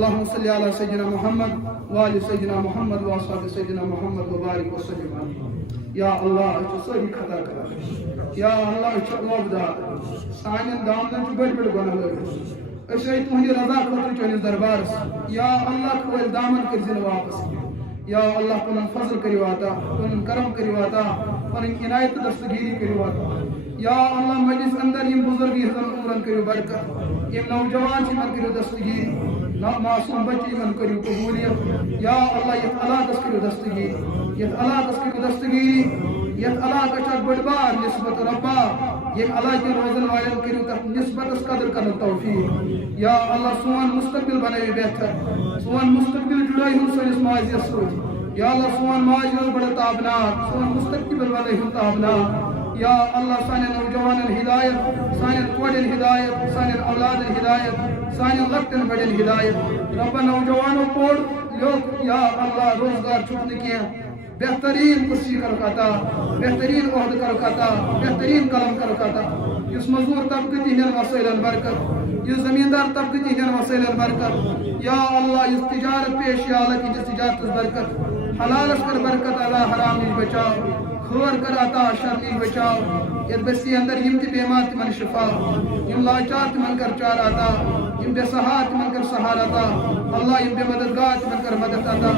اللهم صل على سيدنا محمد وآل سيدنا محمد وأصحاب سيدنا محمد وبارك وسلم یا اللہ ساری خطا کر یا اللہ لوبدار سان دامن بڑ بڑ گناہ لگے تہندِ رضا خاطر چٲنِس دربارس یا اللہ کھول دامن کٔرزِ واپس یا اللہ پنن فضل کٔرِو عطا پنن کرم کٔرِو عطا پنن عنایت دستگیری کٔرِو عطا یا اللہ مجلس اندر یم بزرگی ہزن عمرن کٔرِو برکت یم نوجوان یمن کٔرِو دستگیری معصوم بچی یمن کٔرِو قبولیت یا اللہ یتھ علاقس کٔرِو دستگیری یتھ علاقس کٔرِو دستگیری یتھ علاقس چھِ بٔڑ بار نسبت ربا یتھ علاقہ روزن والن کٔرِو تتھ نسبتس قدر کرن توفیق یا اللہ سون مستقبل بنٲیِو بہتر سون مستقبل جُڑٲیہُن سٲنِس ماضیَس سۭتۍ یا اللہ سون ماضی روز بڑٕ تابناک سون مستقبل بنٲیہُن تابناک یا اللہ سانٮ۪ن نوجوانن ہدایت سانٮ۪ن کورٮ۪ن ہدایت سانٮ۪ن اولادن ہدایت سانٮ۪ن لۄکٹٮ۪ن بڑٮ۪ن ہدایت رۄبا نوجوانو پوٚر لیوٚکھ یا اللہ روزگار چھُکھ نہٕ کینٛہہ بہترین کرسی کرُکھ عطا بہترین عہدٕ کرُکھ عطا بہترین قلم کرُکھ عطا یُس مزدور طبقہٕ تہنٛدٮ۪ن وسٲیلن برکت یُس زمیندار طبقہٕ تہنٛدٮ۪ن وسٲیلن برکت یا اللہ یُس تجارت پیش حالت یِہنٛدِس تجارتس برکت حلالس کر برکت عطا حرام نِش بچاو خٲر کر عطا شر نِش بچاو یتھ بستی اندر یم تہِ بیمار تمن شفا یم لاچار تمن کر چار عطا یم بے سہار تمن کر سہار عطا اللہ یم بے مددگار تمن کر مدد عطا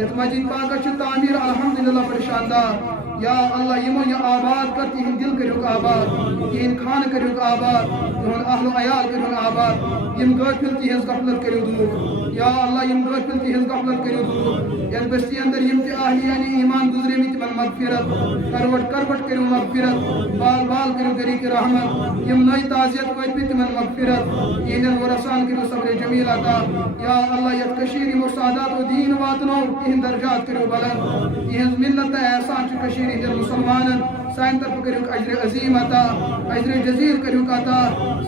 یتھ مسجد پاکس چھ تعمیر الحمدللہ بڑٕ شاندار یا اللہ یمو یہ آباد کر تہند دل کریوک آباد تہند خان کریوک آباد تہند اہل و عیال کریوک آباد یم غافل تہنز غفلت کریو دور یا اللہ یم غافل تہنز غفلت کریو دور یتھ بستی اندر یم تہ اہلیان ایمان گزریمٕتۍ تمن مغفرت کروٹ کروٹ کریو مغفرت بال بال کریو گرِک رحمت یم نئی تعزیت وٲتمٕتۍ تمن مغفرت تہندٮ۪ن ورثان کریو صبر جمیل عطا یا اللہ یتھ کشیٖر یمو سعادات و دین واتنو تہند درجات کریو بلند تہنز منت تہ احسان چھ کشیٖر ہندین مسلمانن سانہِ طرفہٕ کریوک اجر عظیم عطا اجر جزیل کریوک عطا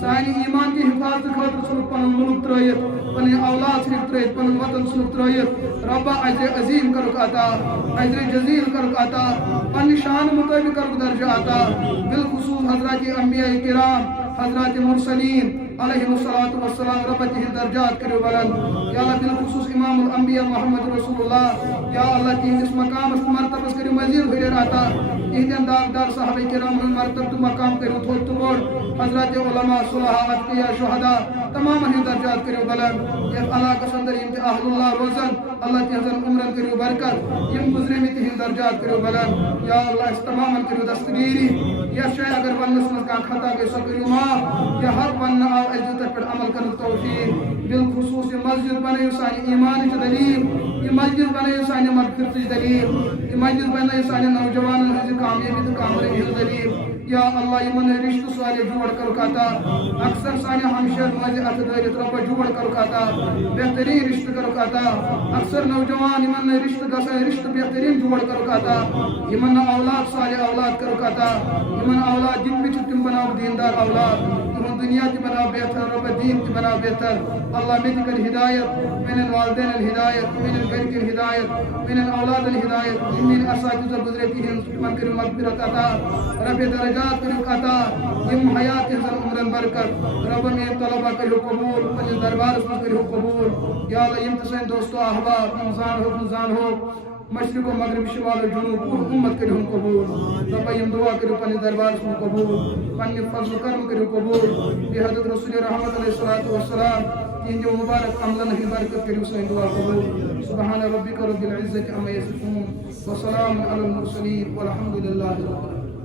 سانہِ ایمان کی حفاظت خاطر ژھُنُکھ پنُن ملک ترٲیِتھ پنٕنۍ اولاد ژھٕنِکھ ترٲیِتھ پنُن وطن ژھُنُکھ ترٲیِتھ ربا اجر عظیم کروک عطا اجر جزیل کروک عطا پننہِ شان مطٲبق کروک درجہ عطا بالخصوص حضرات انبیاء کرام حضرات مرسلین علیہم الصلاۃ والسلام رب تہند درجات کریو بلند یا اللہ بالخصوص امام الانبیاء محمد رسول اللہ یا اللہ تہندس مقامس مرتبس کریو مزید ہُریر عطا تہندین داغدار صحابہ کرامن مرتبہ تو مقام کریو تھوٚد تہٕ بوٚڑ حضرات علماء صلحاء اتقیاء شہداء تمام ہند درجات کریو بلند یتھ علاقس اندر یم تہ اہل اللہ روزن اللہ تہنزن عمرن کریو برکت یم گزریمٕتۍ تہند درجات کریو بلند یا اللہ اس تمامن کریو دستگیری یتھ جایہِ اگر وننس منٛز کانٛہہ خطا گٔے سۄ کٔرِو معاف یا حق وننہٕ آو اسہِ دیُت تتھ پٮ۪ٹھ عمل کرنُک توفیق بالخصوص یہ مسجد بنٲیِو سانہِ ایمانٕچ دلیٖل یہ مسجد بنٲیِو سانہِ مغفرتٕچ دلیٖل یہ مسجد بنٲیِو سانٮ۪ن نوجوانن ہٕنٛزِ کامیٲبی تہٕ کامرٲنی ہٕنٛز دلیٖل یا اللہ یمن رشتہٕ صالح جوڑ کرُکھ عطا اکثر سانہِ ہمشیر ماضی اتھٕ دٲرِتھ رۄبا جوڑ کرُکھ عطا بہترین رشتہٕ کرُکھ عطا اکثر نوجوان یمن نہٕ رشتہٕ گژھان رشتہٕ بہترین جوڑ کرُکھ عطا یمن نہٕ اولاد صالح اولاد کرُکھ عطا یمن اولاد دِتمٕتۍ چھِ تِم بناوکھ دیندار اولاد تِہُنٛد دنیا تہِ بناو بہتر رۄبا دیٖن تہِ بناو بہتر اللہ مےٚ تہِ کر ہدایت میانٮ۪ن والدینن ہدایت میانٮ۪ن گرِکٮ۪ن ہدایت میانٮ۪ن اولادن ہدایت یِم میٲنۍ اساتذہ گزرے تِہنٛز تِمن کٔرِو مغفرت عطا رب درجات کٔرِکھ عطا یم حیات تہنٛزن عمرن برکت رب میٲنۍ طلبہ کٔرِو قبوٗل پننِس دربارس منٛز کٔرِو قبوٗل یا اللہ یم تہِ سٲنۍ دوستو احباب یِم زانہوکھ نہٕ زانہوکھ مشرق و مغرب شمال و جنوب پوٗرٕ اُمت کٔرِہُن قبوٗل رۄبا یم دعا کٔرِو پننِس دربارس منٛز قبوٗل پننہِ فضل کرم کٔرِو قبوٗل بیٚیہِ حضرت رسول رحمت علیہ الصلوۃ والسلام تہنٛدیو مبارک عملن ہٕنٛدۍ برکت کٔرِو سٲنۍ دعا قبوٗل سبحان ربک رب العزة عما یصفون وسلام علی المرسلین والحمد للہ رب العالمین.